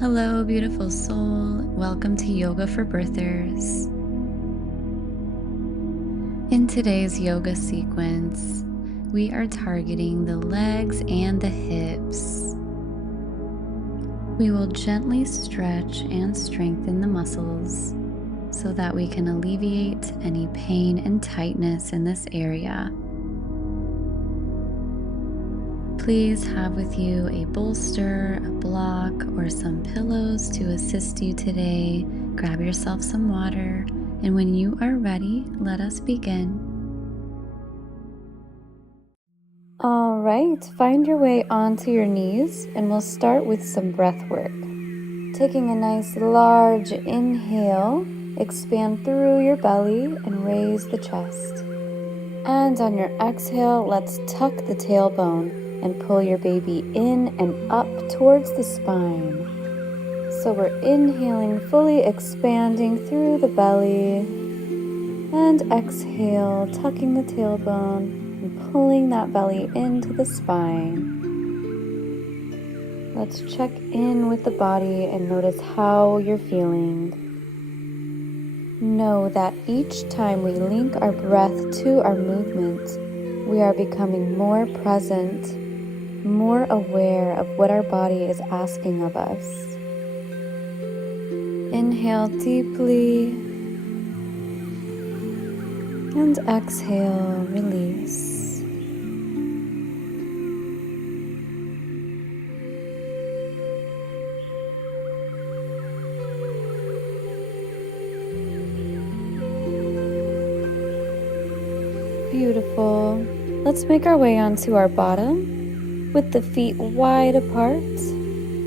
Hello, beautiful soul. Welcome to Yoga for Birthers. In today's yoga sequence, we are targeting the legs and the hips. We will gently stretch and strengthen the muscles so that we can alleviate any pain and tightness in this area. Please have with you a bolster, a block, or some pillows to assist you today. Grab yourself some water, and when you are ready, let us begin. All right, find your way onto your knees, and we'll start with some breath work. Taking a nice large inhale, expand through your belly and raise the chest. And on your exhale, let's tuck the tailbone and pull your baby in and up towards the spine. So we're inhaling, fully expanding through the belly, and exhale, tucking the tailbone and pulling that belly into the spine. Let's check in with the body and notice how you're feeling. Know that each time we link our breath to our movement, we are becoming more present, more aware of what our body is asking of us. Inhale deeply and exhale, release. Beautiful. Let's make our way onto our bottom. With the feet wide apart,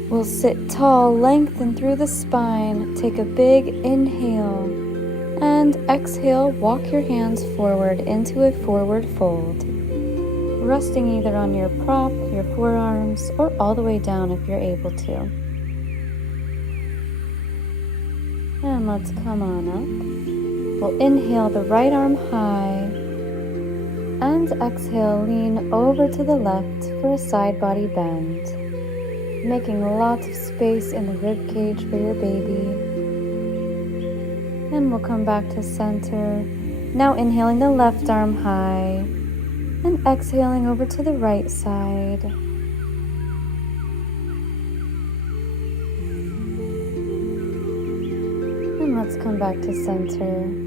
we'll sit tall, lengthen through the spine. Take a big inhale and exhale. Walk your hands forward into a forward fold, resting either on your prop, your forearms, or all the way down if you're able to. And let's come on up. We'll inhale the right arm high. And exhale, lean over to the left for a side body bend, making lots of space in the rib cage for your baby. And we'll come back to center. Now inhaling the left arm high and exhaling over to the right side. And let's come back to center.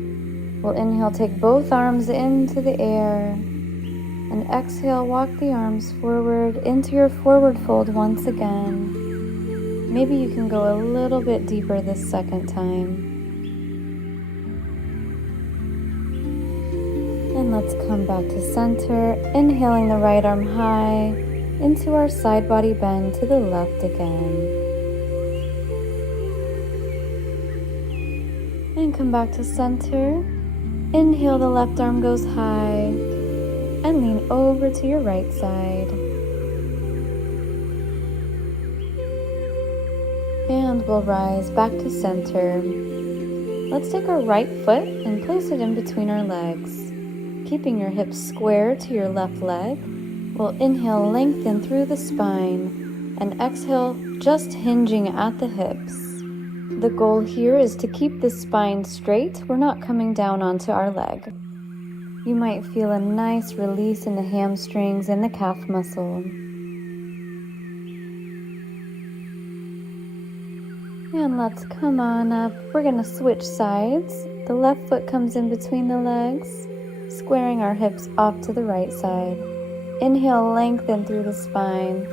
We'll inhale, take both arms into the air, and exhale, walk the arms forward into your forward fold once again. Maybe you can go a little bit deeper this second time. And let's come back to center, inhaling the right arm high into our side body bend to the left again. And come back to center. Inhale, the left arm goes high and lean over to your right side. And we'll rise back to center. Let's take our right foot and place it in between our legs. Keeping your hips square to your left leg, we'll inhale, lengthen through the spine, and exhale, just hinging at the hips. The goal here is to keep the spine straight. We're not coming down onto our leg. You might feel a nice release in the hamstrings and the calf muscle. And let's come on up. We're going to switch sides. The left foot comes in between the legs, squaring our hips off to the right side. Inhale, lengthen through the spine,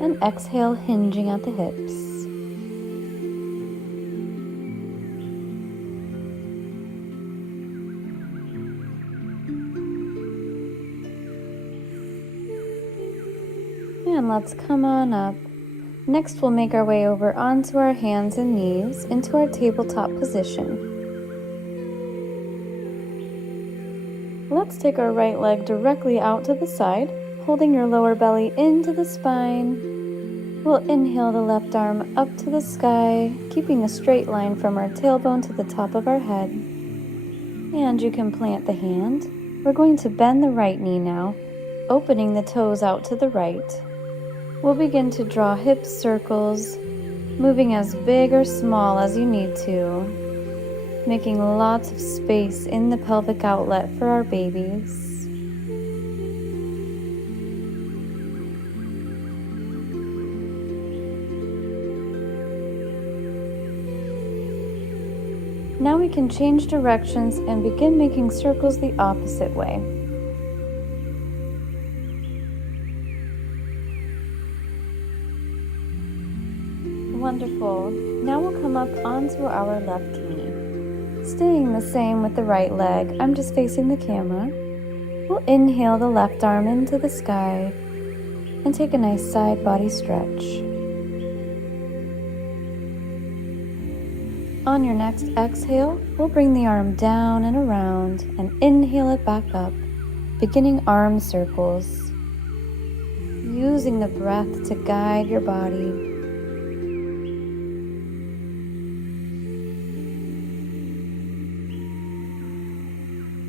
and exhale, hinging at the hips. And let's come on up. Next, we'll make our way over onto our hands and knees into our tabletop position. Let's take our right leg directly out to the side, holding your lower belly into the spine. We'll inhale the left arm up to the sky, keeping a straight line from our tailbone to the top of our head. And you can plant the hand. We're going to bend the right knee now, opening the toes out to the right. We'll begin to draw hip circles moving as big or small as you need to, making lots of space in the pelvic outlet for our babies. Now we can change directions and begin making circles the opposite way. Wonderful. Now we'll come up onto our left knee. Staying the same with the right leg, I'm just facing the camera. We'll inhale the left arm into the sky and take a nice side body stretch. On your next exhale, we'll bring the arm down and around and inhale it back up, beginning arm circles, using the breath to guide your body.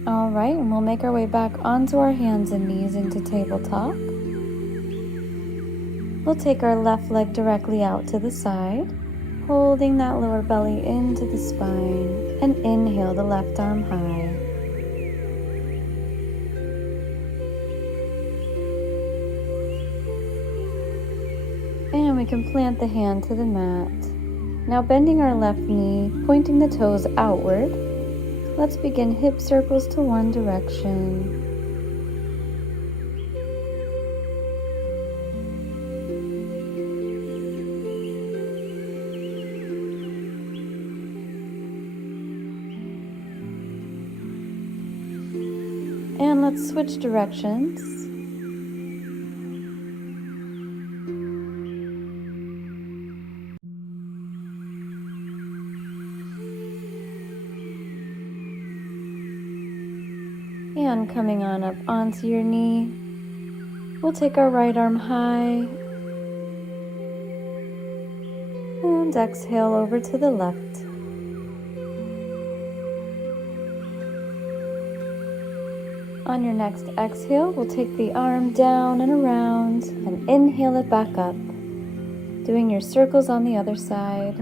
All right, and we'll make our way back onto our hands and knees into tabletop. We'll take our left leg directly out to the side, holding that lower belly into the spine, and inhale the left arm high. And we can plant the hand to the mat. Now bending our left knee, pointing the toes outward, let's begin hip circles to one direction. And let's switch directions. And coming on up onto your knee, we'll take our right arm high and exhale over to the left. On your next exhale, we'll take the arm down and around and inhale it back up, doing your circles on the other side.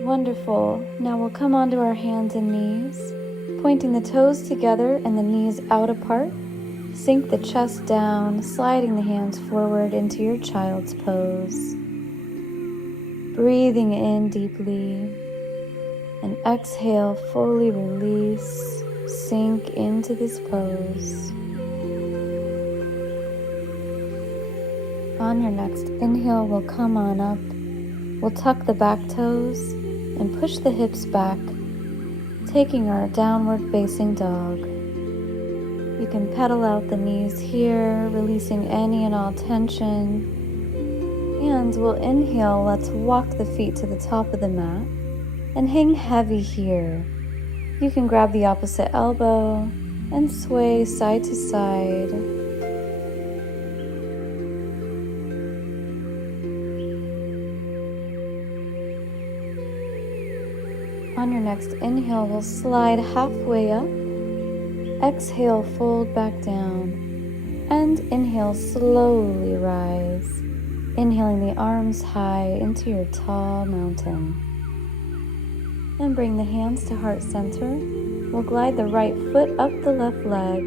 Wonderful. Now we'll come onto our hands and knees. Pointing the toes together and the knees out apart, sink the chest down, sliding the hands forward into your child's pose. Breathing in deeply, and exhale, fully release, sink into this pose. On your next inhale, we'll come on up. We'll tuck the back toes and push the hips back, taking our downward facing dog. You can pedal out the knees here, releasing any and all tension. And we'll inhale, let's walk the feet to the top of the mat and hang heavy here. You can grab the opposite elbow and sway side to side. On your next inhale, we'll slide halfway up. Exhale, fold back down. And inhale, slowly rise. Inhaling the arms high into your tall mountain. And bring the hands to heart center. We'll glide the right foot up the left leg,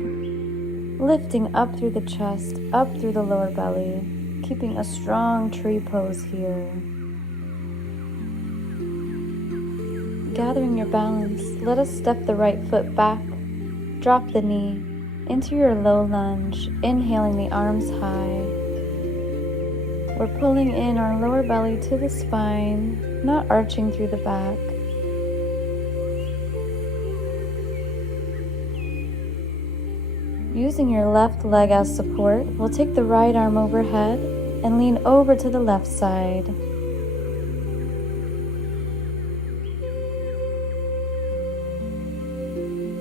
lifting up through the chest, up through the lower belly, keeping a strong tree pose here. Gathering your balance, let us step the right foot back, drop the knee into your low lunge, inhaling the arms high. We're pulling in our lower belly to the spine, not arching through the back. Using your left leg as support, we'll take the right arm overhead and lean over to the left side.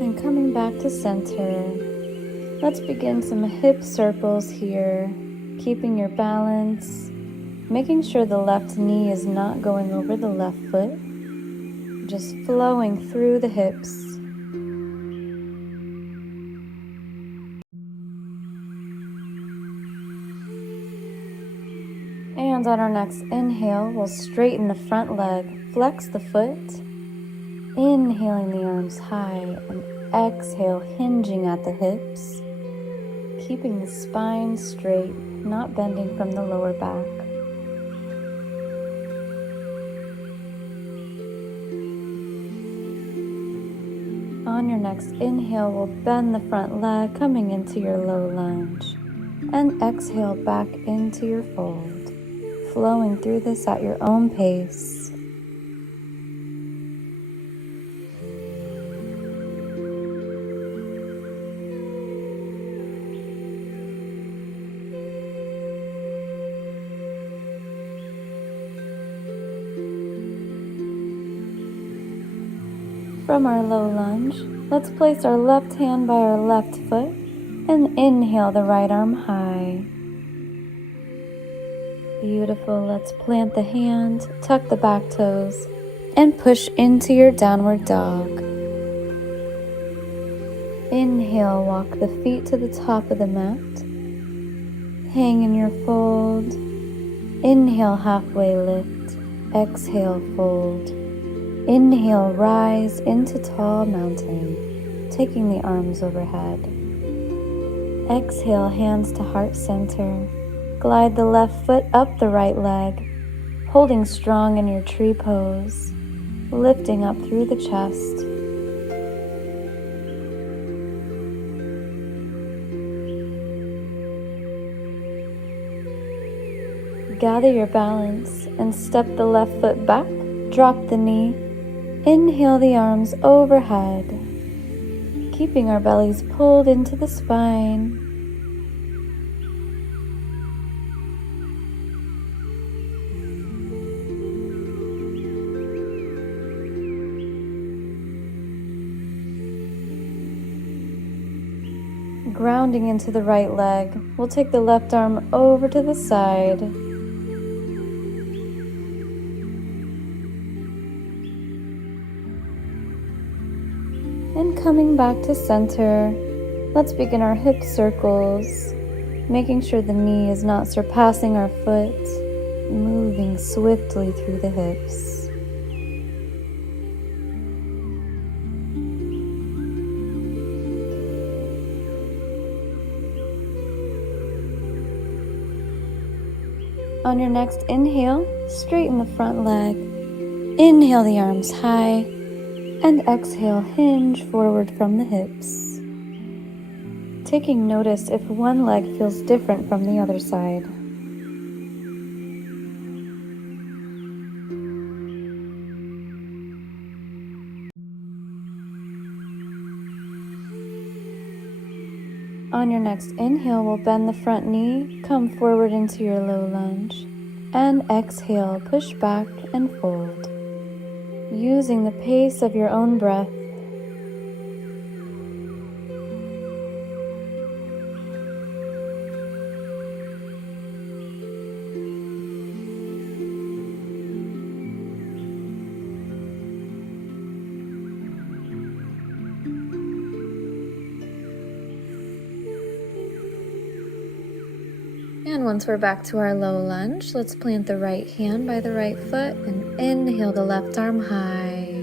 And coming back to center, let's begin some hip circles here, keeping your balance, making sure the left knee is not going over the left foot, just flowing through the hips. And on our next inhale, we'll straighten the front leg, flex the foot, inhaling the arms high, and exhale, hinging at the hips, keeping the spine straight, not bending from the lower back. On your next inhale, we'll bend the front leg, coming into your low lunge, and exhale back into your fold, flowing through this at your own pace. From our low lunge, let's place our left hand by our left foot and inhale the right arm high. Beautiful. Let's plant the hand, tuck the back toes, and push into your downward dog. Inhale, walk the feet to the top of the mat. Hang in your fold. Inhale, halfway lift. Exhale, fold. Inhale, rise into tall mountain, taking the arms overhead. Exhale, hands to heart center. Glide the left foot up the right leg, holding strong in your tree pose, lifting up through the chest. Gather your balance and step the left foot back, drop the knee. Inhale the arms overhead, keeping our bellies pulled into the spine. Grounding into the right leg, we'll take the left arm over to the side. And coming back to center, let's begin our hip circles, making sure the knee is not surpassing our foot, moving swiftly through the hips. On your next inhale, straighten the front leg. Inhale the arms high, and exhale, hinge forward from the hips. Taking notice if one leg feels different from the other side. On your next inhale, we'll bend the front knee, come forward into your low lunge, and exhale, push back and fold, using the pace of your own breath. And once we're back to our low lunge, let's plant the right hand by the right foot and inhale the left arm high.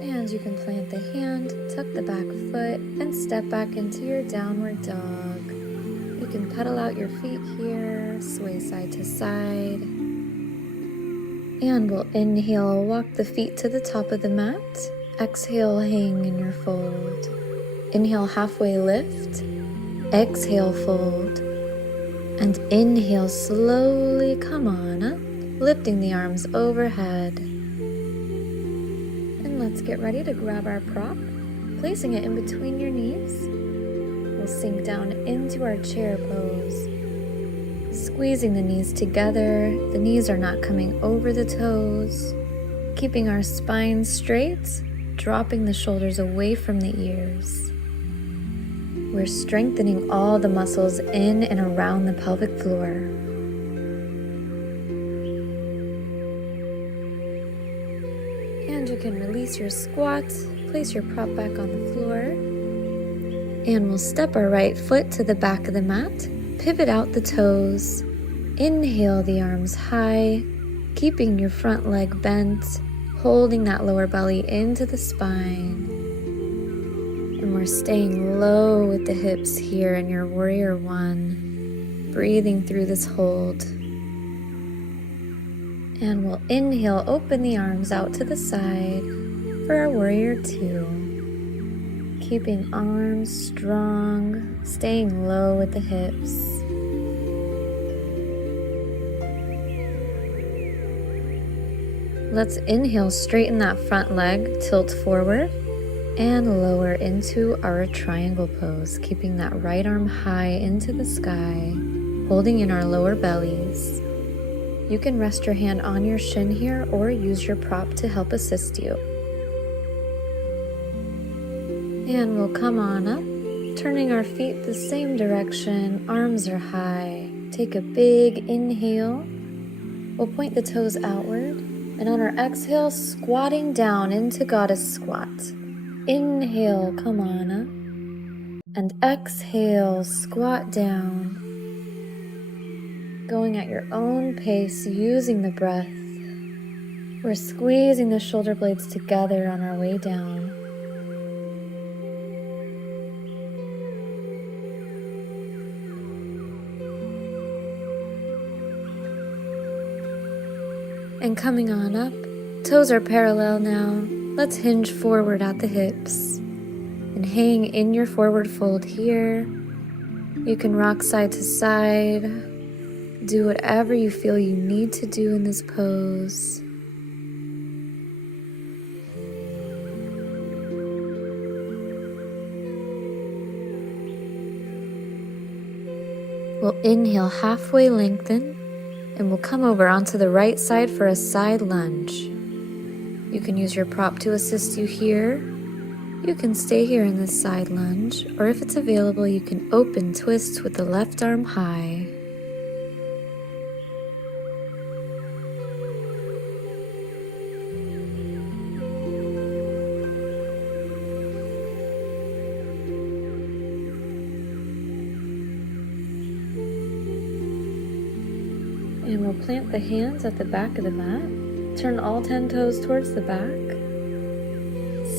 And you can plant the hand, tuck the back foot, and step back into your downward dog. You can pedal out your feet here, sway side to side. And we'll inhale, walk the feet to the top of the mat. Exhale, hang in your fold. Inhale, halfway lift. Exhale, fold. And inhale, slowly come on up, lifting the arms overhead. And let's get ready to grab our prop, placing it in between your knees. We'll sink down into our chair pose, squeezing the knees together. The knees are not coming over the toes, keeping our spine straight, dropping the shoulders away from the ears. We're strengthening all the muscles in and around the pelvic floor. And you can release your squat, place your prop back on the floor, and we'll step our right foot to the back of the mat, pivot out the toes, inhale the arms high, keeping your front leg bent, holding that lower belly into the spine. And we're staying low with the hips here in your warrior one, breathing through this hold. And we'll inhale, open the arms out to the side for our warrior two. Keeping arms strong, staying low with the hips. Let's inhale, straighten that front leg, tilt forward, and lower into our triangle pose, keeping that right arm high into the sky, holding in our lower bellies. You can rest your hand on your shin here or use your prop to help assist you. And we'll come on up, turning our feet the same direction, arms are high. Take a big inhale. We'll point the toes outward, and on our exhale, squatting down into goddess squat. Inhale, come on up, and exhale, squat down. Going at your own pace, using the breath. We're squeezing the shoulder blades together on our way down. And coming on up, toes are parallel now. Let's hinge forward at the hips and hang in your forward fold here. You can rock side to side. Do whatever you feel you need to do in this pose. We'll inhale, halfway lengthen. And we'll come over onto the right side for a side lunge. You can use your prop to assist you here. You can stay here in this side lunge, or if it's available, you can open twist with the left arm high. And we'll plant the hands at the back of the mat. Turn all 10 toes towards the back.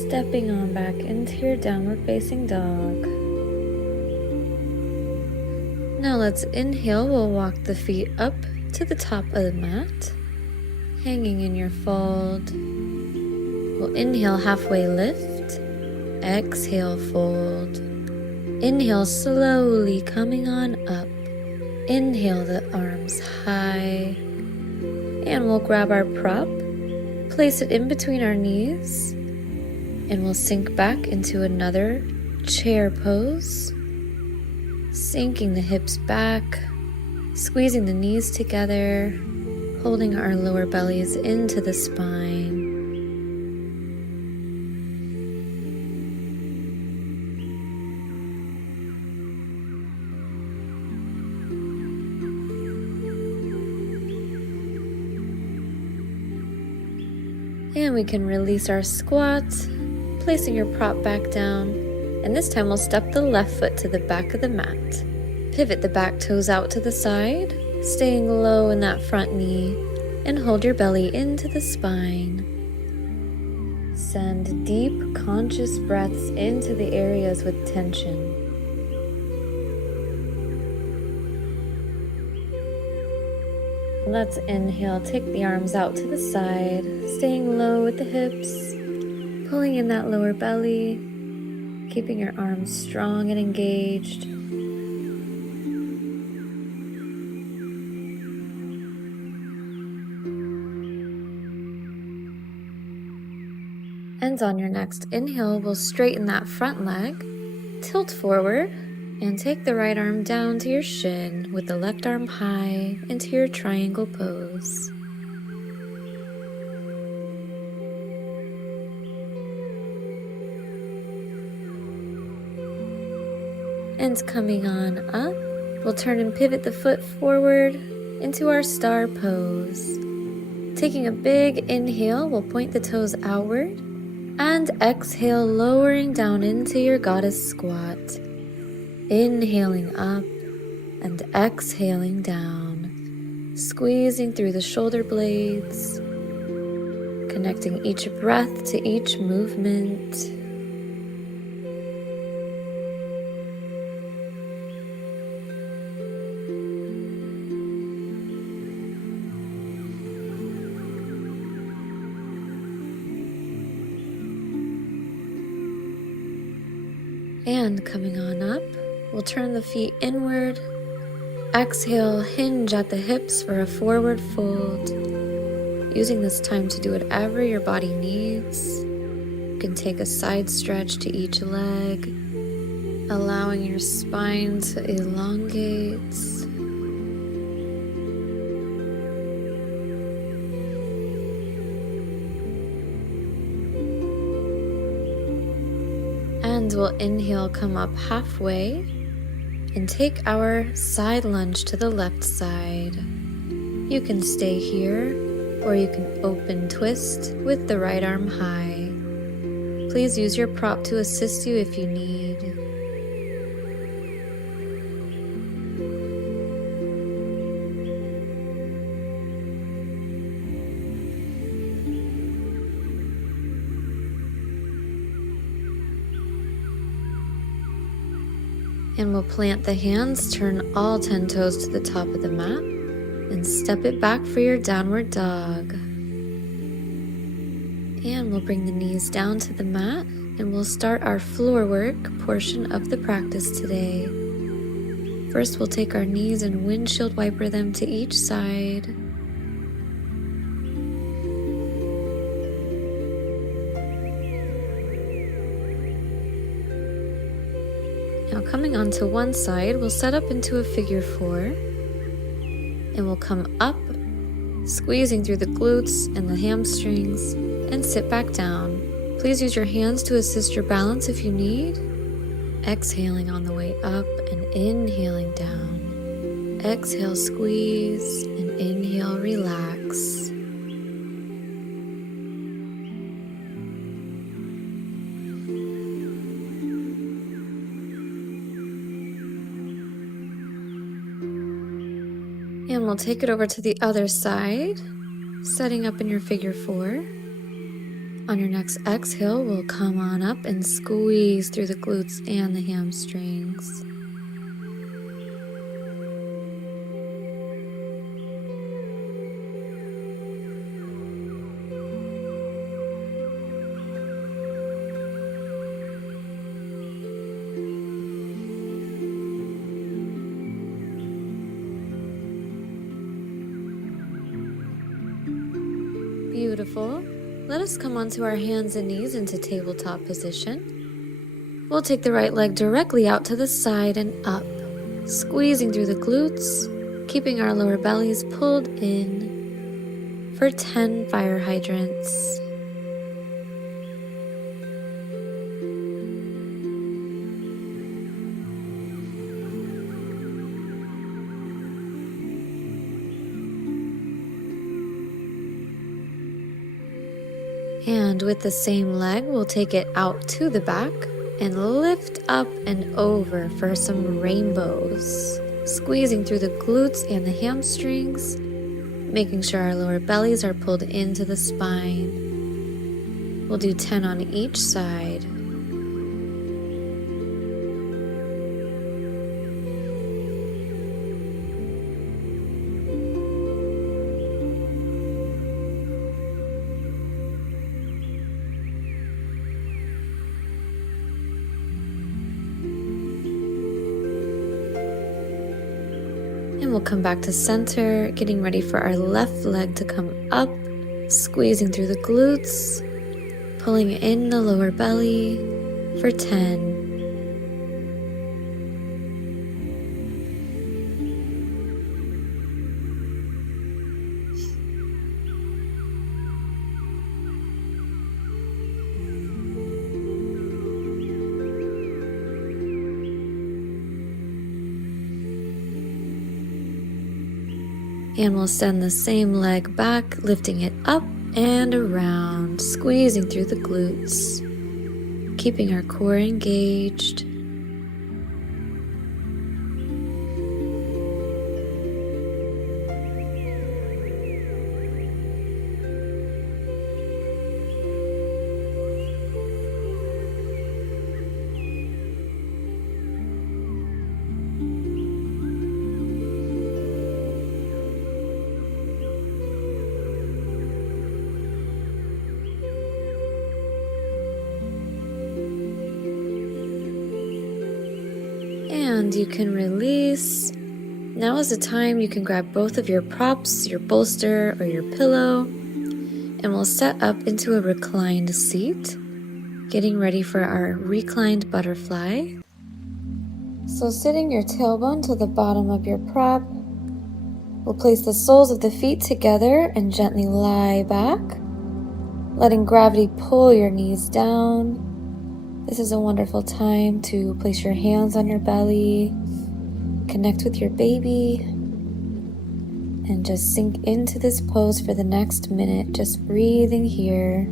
Stepping on back into your downward facing dog. Now let's inhale. We'll walk the feet up to the top of the mat, hanging in your fold. We'll inhale, halfway lift. Exhale, fold. Inhale, slowly coming on up. Inhale the arms high, and we'll grab our prop, place it in between our knees, and we'll sink back into another chair pose, sinking the hips back, squeezing the knees together, holding our lower bellies into the spine. And we can release our squat, placing your prop back down. And this time we'll step the left foot to the back of the mat. Pivot the back toes out to the side, staying low in that front knee, and hold your belly into the spine. Send deep, conscious breaths into the areas with tension. Let's inhale, take the arms out to the side, staying low with the hips, pulling in that lower belly, keeping your arms strong and engaged. And on your next inhale, we'll straighten that front leg, tilt forward, and take the right arm down to your shin with the left arm high into your triangle pose. And coming on up, we'll turn and pivot the foot forward into our star pose. Taking a big inhale, we'll point the toes outward, and exhale, lowering down into your goddess squat. Inhaling up and exhaling down, squeezing through the shoulder blades, connecting each breath to each movement. And coming on up, we'll turn the feet inward. Exhale, hinge at the hips for a forward fold. Using this time to do whatever your body needs. You can take a side stretch to each leg, allowing your spine to elongate. And we'll inhale, come up halfway, and take our side lunge to the left side. You can stay here, or you can open twist with the right arm high. Please use your prop to assist you if you need. And we'll plant the hands, turn all 10 toes to the top of the mat, and step it back for your downward dog. And we'll bring the knees down to the mat, and we'll start our floor work portion of the practice today. First, we'll take our knees and windshield wiper them to each side. Now coming onto one side, we'll set up into a figure 4, and we'll come up, squeezing through the glutes and the hamstrings, and sit back down. Please use your hands to assist your balance if you need. Exhaling on the way up and inhaling down. Exhale, squeeze, and inhale, relax. And we'll take it over to the other side, setting up in your figure 4. On your next exhale, we'll come on up and squeeze through the glutes and the hamstrings. Beautiful. Let us come onto our hands and knees into tabletop position. We'll take the right leg directly out to the side and up, squeezing through the glutes, keeping our lower bellies pulled in for 10 fire hydrants. And with the same leg, we'll take it out to the back and lift up and over for some rainbows. Squeezing through the glutes and the hamstrings, making sure our lower bellies are pulled into the spine. We'll do 10 on each side. And we'll come back to center, getting ready for our left leg to come up, squeezing through the glutes, pulling in the lower belly for 10. And we'll send the same leg back, lifting it up and around, squeezing through the glutes, keeping our core engaged. And you can release. Now is the time you can grab both of your props, your bolster or your pillow, and we'll set up into a reclined seat, getting ready for our reclined butterfly. So sitting your tailbone to the bottom of your prop, we'll place the soles of the feet together and gently lie back, letting gravity pull your knees down. This is a wonderful time to place your hands on your belly, connect with your baby, and just sink into this pose for the next minute, just breathing here.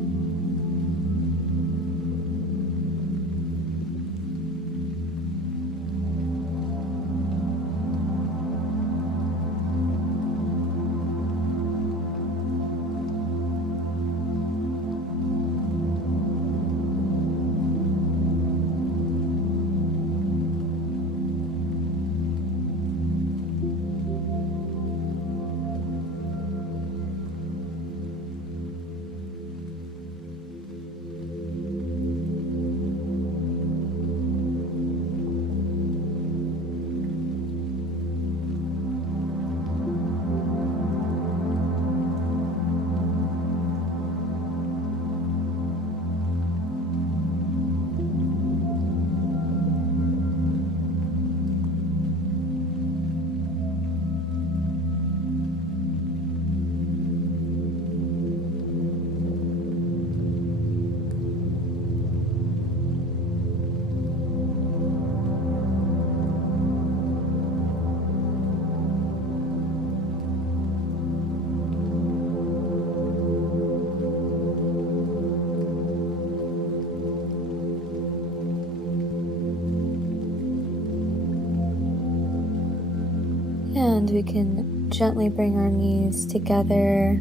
And we can gently bring our knees together,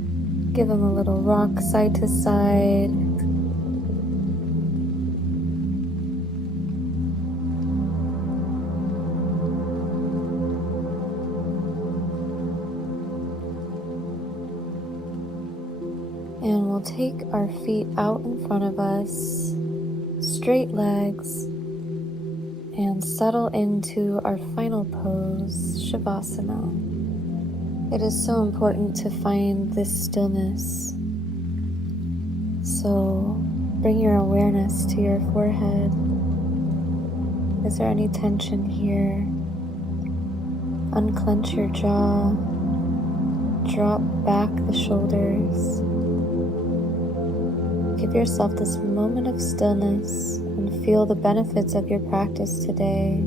give them a little rock side to side. And we'll take our feet out in front of us, straight legs, and settle into our final pose, Shavasana. It is so important to find this stillness. So bring your awareness to your forehead. Is there any tension here? Unclench your jaw, drop back the shoulders. Give yourself this moment of stillness and feel the benefits of your practice today.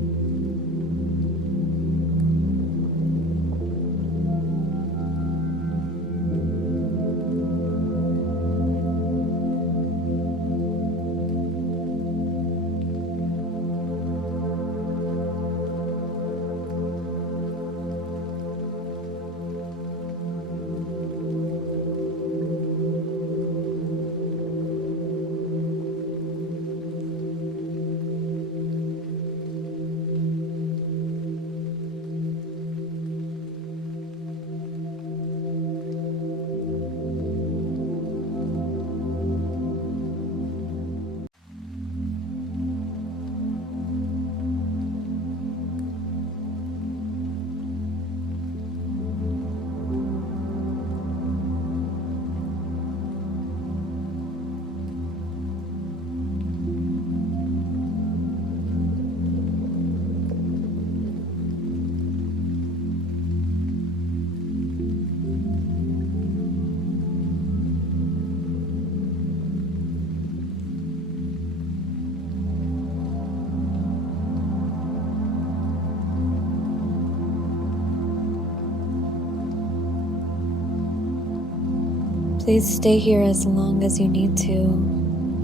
Please stay here as long as you need to,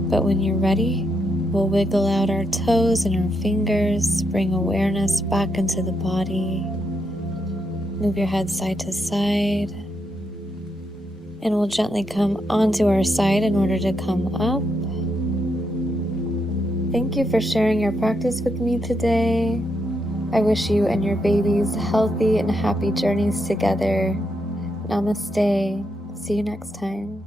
but when you're ready, we'll wiggle out our toes and our fingers, bring awareness back into the body, move your head side to side, and we'll gently come onto our side in order to come up. Thank you for sharing your practice with me today. I wish you and your babies healthy and happy journeys together. Namaste. See you next time.